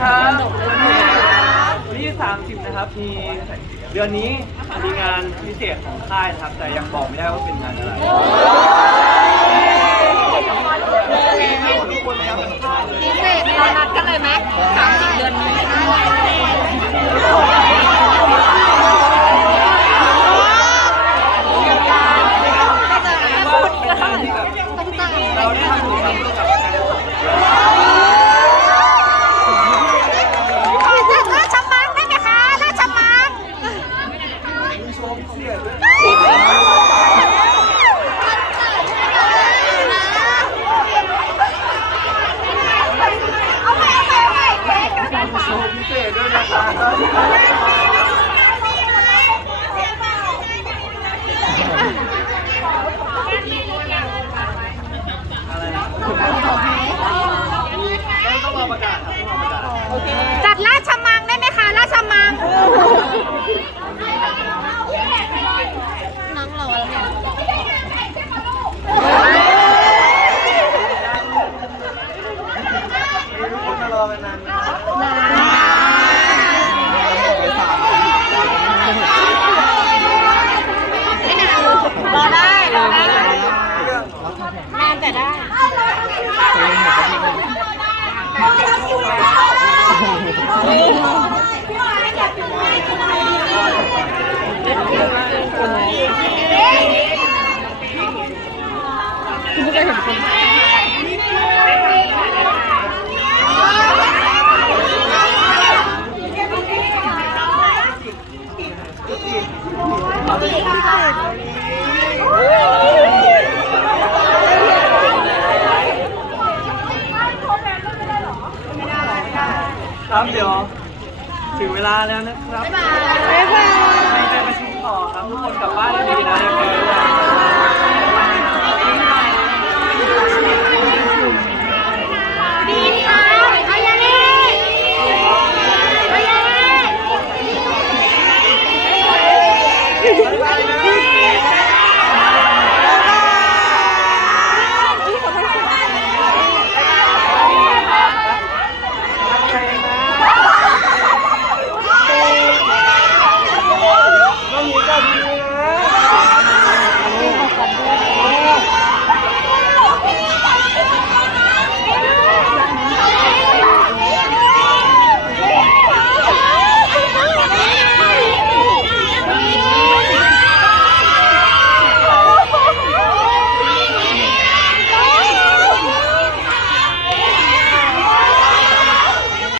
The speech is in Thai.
ครับวันที่วันที่30 นะครับ มีเดือนนี้มีงานพิเศษของค่ายนะครับ แต่ยังบอกไม่ได้ว่าเป็นงานอะไรทุกคนนะครับ พิเศษเรานัดกันเลยไหมสามสิบเดือนนี้ ที่แบบเราได้ทำกิจกรรมร่วมกับการ ราชมังได้ไหมคะราชมัง มีโชว์พิเศษด้วยโชว์พิเศษด้วยนะครับอะไรนะต้องรอประกาศครับต้องรอประกาศ จัดราชมังได้ไหมคะราชมังน้องรอแล้วเนี่ยทุกคนมารอกันนานนะครับรอได้ รอได้เรื่องนาน ครับเดี๋ยวถึงเวลาแล้วนะครับ บ๊ายบาย